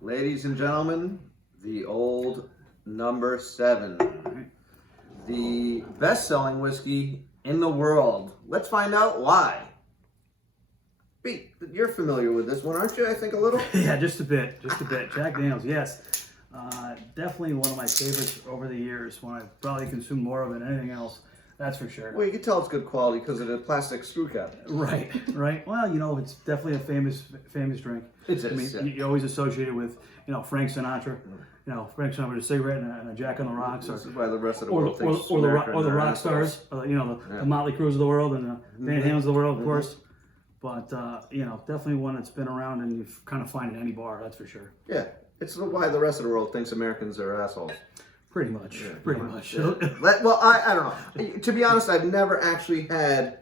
Ladies and gentlemen, the old number 7. The best-selling whiskey in the world. Let's find out why. Pete, you're familiar with this one, aren't you? I think a little? Yeah, just a bit. Jack Daniels, yes. Definitely one of my favorites over the years. One I've probably consumed more of than anything else. That's for sure. Well, you can tell it's good quality because of the plastic screw cap. Right. Well, it's definitely a famous drink. It I mean, is, yeah. you always associate it with, Frank Sinatra. Frank Sinatra with a cigarette and a Jack on the Rocks, This is why the rest of the or world thinks the American rock assholes. stars, the Motley Crues of the world and the Van Halens of the world, of course. But definitely one that's been around and you kind of find in any bar. That's for sure. Yeah, it's why the rest of the world thinks Americans are assholes. Pretty much. Well, I don't know. To be honest, I've never actually had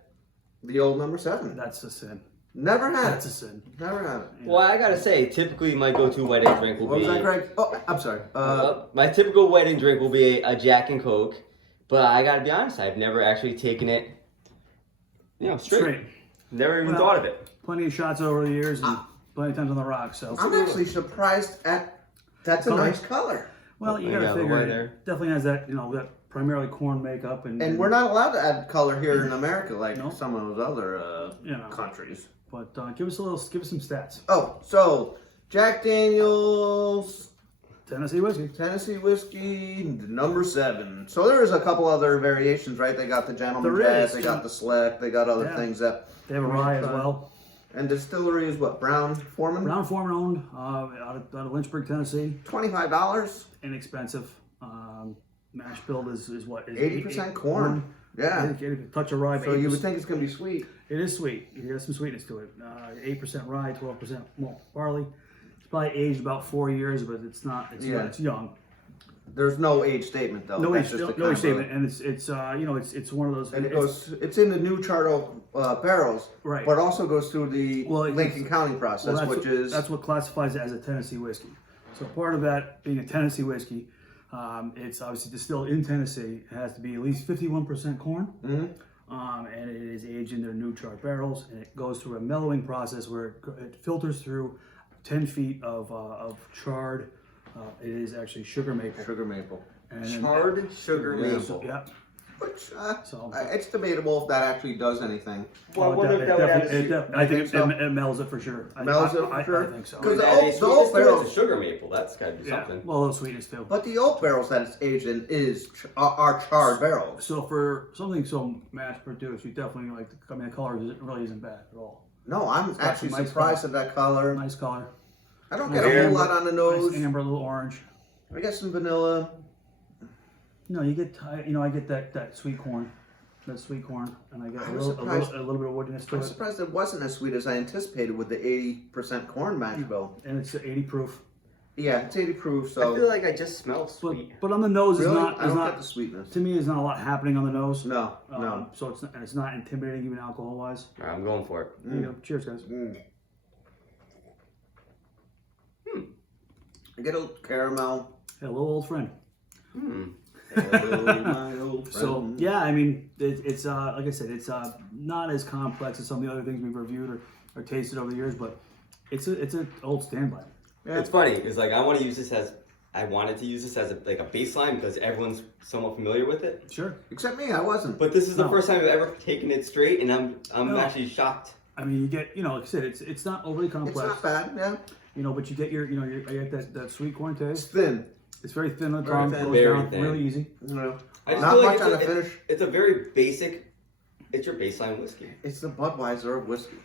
the old number 7. That's a sin. Never had That's it. a sin. Never had it. Well, I gotta say, typically my go-to wedding drink will What be. was that, Greg? Oh, I'm sorry. My typical wedding drink will be a Jack and Coke, but I gotta be honest, I've never actually taken it, straight. Never even thought of it. Plenty of shots over the years and plenty of times on the rocks. So I'm actually surprised at that's a Color? nice color. well, you Yeah, gotta the figure white it there. definitely has that that primarily corn makeup And we're not allowed to add color here in America like No. some of those other countries. But give us some stats. Oh, so Jack Daniels, Tennessee whiskey. Tennessee whiskey, number 7. So there's a couple other variations, right? They got the Gentleman There Jack, is. they got the Select, they got other Yeah. things that. They have a rye as well. And distillery is what? Brown Foreman. Brown Foreman owned out of Lynchburg, Tennessee. $25. Inexpensive. Mash build is what? Is 80% corn. Yeah. Touch of rye. So you would think it's gonna be sweet. It is sweet. You get some sweetness to it. 8% rye, 12% malt barley. It's probably aged about 4 years, but it's not. It's young. There's no age statement though. No That's age, just a no kind of age a- statement, and it's one of those. And it goes. It's in the new charter barrels, Right. But also goes through the Lincoln County process, that's what classifies it as a Tennessee whiskey. So part of that being a Tennessee whiskey, it's obviously distilled in Tennessee. It has to be at least 51% corn, and it is aged in their new charred barrels, and it goes through a mellowing process where it filters through 10 feet of charred. It is actually sugar maple. sugar maple. And then- Charred sugar Yeah. maple. Yeah. Which So- it's debatable if that actually does anything. Well, I wonder if that would add a sweet- I think it so? mellows it for sure. Mellows it for I sure? think so. 'Cause Add the a old sweetness to it, barrels- it's a sugar maple. That's gotta be Yeah, something. well, a little sweetness too. But the oak barrels that it's aged in are charred barrels. So for something so mass produced, you definitely like. The color really isn't bad at all. No, I'm got actually some nice surprised at that color. Nice color. I don't get a whole lot on the nose. Nice amber, a little orange. I get some vanilla. No, you get I get that sweet corn, and I get I a was little surprised. bit of woodiness to I'm it, surprised it wasn't as sweet as I anticipated with the 80% corn mash bill. and it's 80 proof. Yeah, it's 80 proof, I feel so like I just smell sweet. But on the nose really, is I don't get not the sweetness. to me is not a lot happening on the nose. No, no. So it's not intimidating even alcohol wise. All right, I'm going for it. There you go. Cheers, guys. I get a little caramel. Hello, old friend. Hello, my old So friend. yeah, I mean, it's like I said, it's not as complex as some of the other things we've reviewed or tasted over the years, but it's an old standby. It's funny because I wanted to use this as a baseline because everyone's somewhat familiar with it. Sure. Except me, I wasn't. But this is the No. first time I've ever taken it straight, and I'm No. actually shocked. I mean, you get like I said, it's not overly It's complex. not bad, yeah. But you get I get that sweet corn It's taste. thin. It's very thin on the Very tongue, thin. goes Very down thin. really easy. You know, I just not feel much like on the it's finish. It's a very basic. It's your baseline whiskey. It's the Budweiser of whiskey.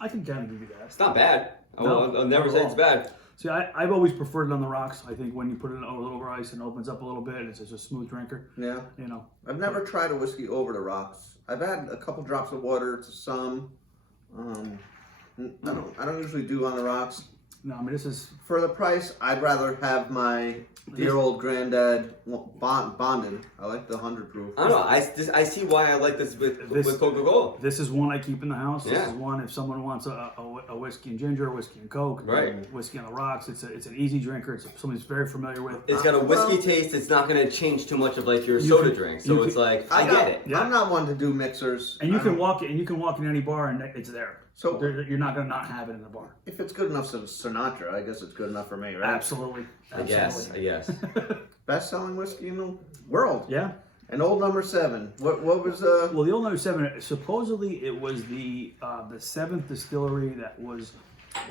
I can kind of give you that. It's not bad. No, I'll never not say at it's all. bad. See, I've always preferred it on the rocks. I think when you put it a little over ice and it opens up a little bit, it's just a smooth drinker. Yeah. You know. I've never tried a whiskey over the rocks. I've had a couple drops of water to some. I don't usually do on the rocks. No, I mean this is For the price, I'd rather have my dear old granddad bonded. I like the 100 proof. I don't know. I see why I like this with Coca-Cola. This is one I keep in the house. This Yeah. is one if someone wants a whiskey and ginger, whiskey and Coke, Right. whiskey on the rocks. It's an easy drinker. It's something that's very familiar with. It's got a whiskey Well- taste. It's not going to change too much of like your You soda can- drink. you So it's can- like I get it. Yeah. I'm not one to do mixers. And you I can don't- walk in any bar and it's there. So You're not going to not have it in the bar. if it's good enough for Sinatra, I guess it's good enough for me, right? Absolutely. I guess. Best-selling whiskey in the world. Yeah. And Old Number 7. What was Well, the Old Number 7, supposedly it was the 7th distillery that was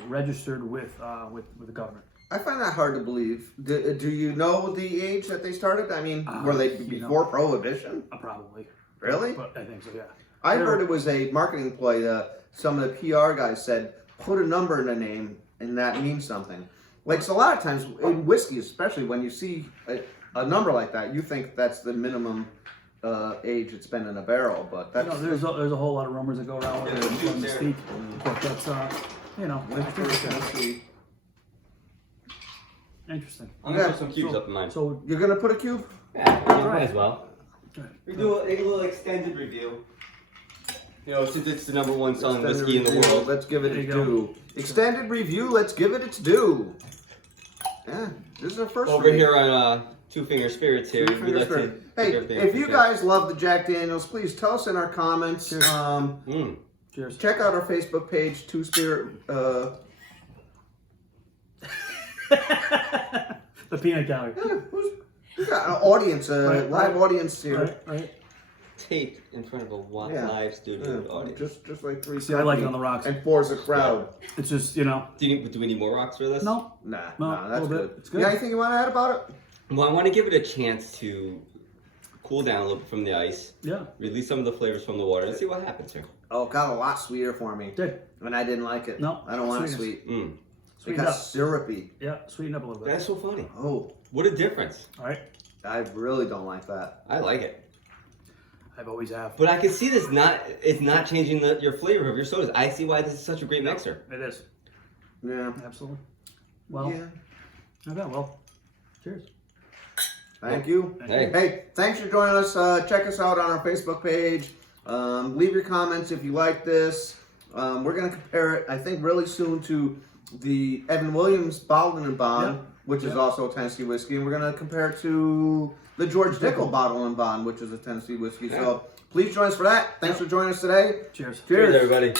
registered with the government. I find that hard to believe. Do you know the age that they started? I mean, were they before Prohibition? Probably. Really? But I think so, yeah. I heard it was a marketing ploy. Some of the PR guys said, put a number in a name, and that means something. Like, so a lot of times in whiskey, especially when you see a number like that, you think that's the minimum age it's been in a barrel. But that's There's a whole lot of rumors that go around with it from Mystique. But that's, interesting. I'm gonna put some cubes up in mine. So You're gonna put a cube? Yeah, might as well. Okay. We do a little extended review. You know, since it's the #1 selling whiskey in the Review, world. Let's give it There its you go. due. Extended review. Let's give it its due. Yeah, this is our first. Over read. here on Two Finger Spirits here, Two we Finger like to Spirit. take Hey, everything if we you can. guys love the Jack Daniels, please tell us in our comments. Cheers. Cheers. Check out our Facebook page, Two Spirit. The peanut gallery. We got an audience, Right, live audience here. Right. Taped in front of a Yeah. live studio audience. Just like 3. See, I like it on the rocks. And 4's a crowd. It's just, Do we need more rocks for this? no. Nah, No, nah, a that's little good. bit. It's good. You got anything you want to add about it? Well, I want to give it a chance to cool down a little bit from the ice, Yeah. release some of the flavors from the water, and see what happens here. Oh, got a lot sweeter for me. Did. And I didn't like it. No, I don't want it sweetness. sweet. Mm. Sweeten Because up. syrupy. Yeah, sweeten up a little bit. That's so funny. Oh, What a difference. All right. I really don't like that. I like it. I've always have. But I can see this it's not changing your flavor of your sodas. I see why this is such a great mixer. It is. Yeah. Absolutely. Well, Yeah. not bad. Well, cheers. Thank you. Hey. Hey, thanks for joining us. Check us out on our Facebook page. Leave your comments if you like this. We're going to compare it, I think, really soon to the Evan Williams Bottled and Bond, which is also a Tennessee whiskey. And we're going to compare it to the George Dickel Bottled and Bond, which is a Tennessee whiskey. So please join us for that. Thanks for joining us today. Cheers. Cheers, everybody.